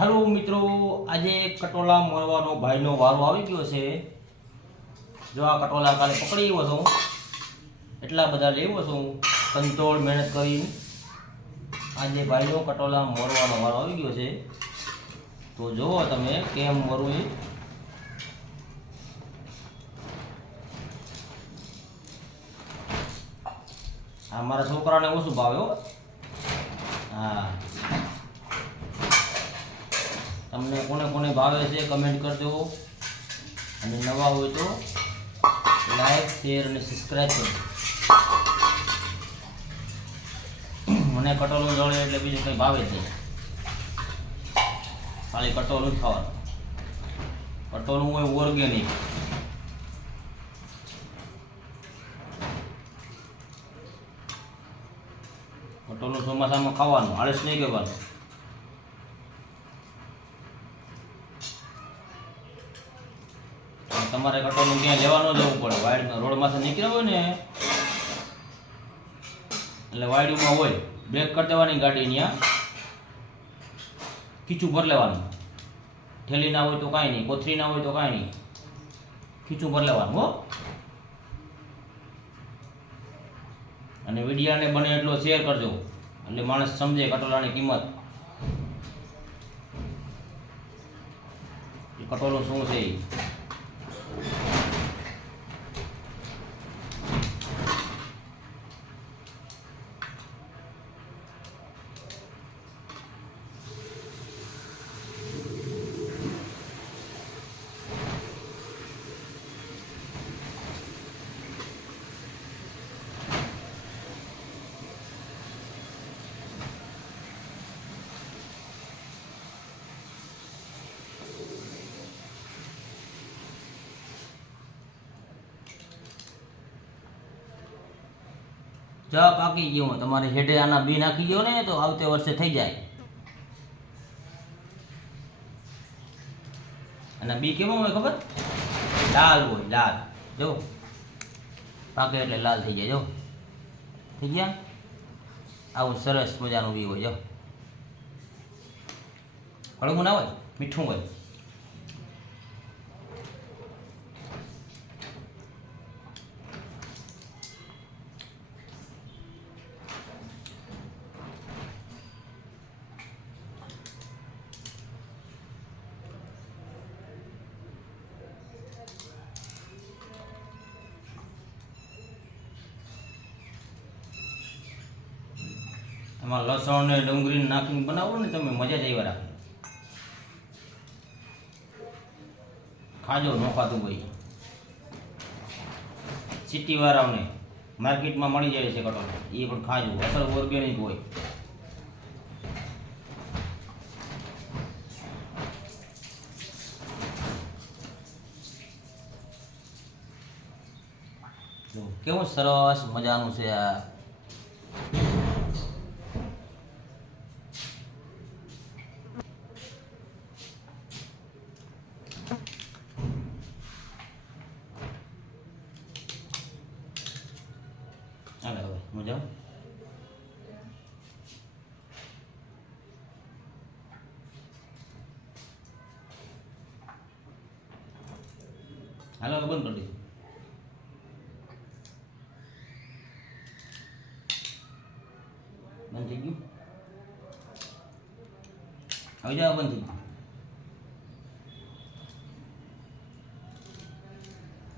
Hello मित्रों, आज कटोला मरवानो भाईनो वारो આવી ગયો છે। જો આ કટોલા કાલે પકડી આવ્યો છું, એટલા બધા લેવો છું, કંટ્રોલ મહેનત કરીને આજે ભાઈનો કટોલા મરવાનો વારો આવી ગયો છે। તો જોવો તમે કેમ મરવું છે। આ મારા છોકરાને ઓછું ભાવે હો। હા, તમને કોને કોને ભાવે છે કમેન્ટ કરજો, અને નવા હોય તો લાઈક શેર અને સબસ્ક્રાઇબ કરજો। મને કટોલું જળે એટલે બીજું કંઈ ભાવે જ નહીં, ખાલી કટોલું જ ખાવાનું। કટોલું હોય ઓર્ગેનિક, કટોલું ચોમાસામાં ખાવાનું, આળસ નહીં કરવાનું। તમારે કટોલું ક્યાં લેવા ન જવું પડે, વાડીમાં રોડમાંથી નીકળ્યો હોય ને એટલે વાડીમાં હોય, બ્રેક કરી દેવાની ગાડી, ત્યાં ખીચું ભર લેવાનું। ઠેલી ના હોય તો કાંઈ નહીં, કોથરી ના હોય તો કાંઈ નહીં, ખીચું ભર લેવાનું હો। અને વિડીયાને બને એટલો શેર કરજો, એટલે માણસ સમજે કટોલાની કિંમત, કટોલું શું છે। જા પાકી ગયો, તમારે હેડે આના બી નાખી ગયો ને તો આવતે વર્ષે થઈ જાય। અને બી કેવો હોય ખબર, લાલ હોય, લાલ। જો પાકે એટલે લાલ થઈ જાય, જો થઈ ગયા। આવું સરસ મજાનું બી હોય, જો હળવું ના હોય, મીઠું હોય। એમાં લસણ ને ડુંગળી નાખીને બનાવો ને તમે, મજા જ આવ્યા રાખે। ખાજો, ન ખાતું ભાઈ, સિટી વાળાઓને માર્કેટમાં મળી જાય છે કટોલા, એ પણ ખાજો, અસલ ઓર્ગેનિક હોય। કેવું સરસ મજાનું છે આ। હાલો હવે મજા, હાલો બંધ કરી દીધું। બંધ થઈ ગયું, હવે જાઓ, બંધ થઈ ગયું।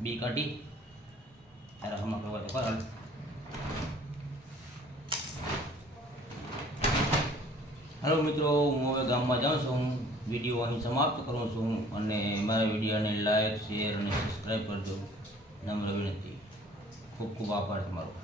બી કાઢી તારા હમણાં કરવા તો કર। હેલો મિત્રો, હું હવે ગામમાં જાઉં છું, વિડીયો અહીં સમાપ્ત કરું છું, અને મારા વિડીયોને લાઈક શેર અને સબસ્ક્રાઈબ કરજો, નમ્ર વિનંતી। ખૂબ ખૂબ આભાર તમારો।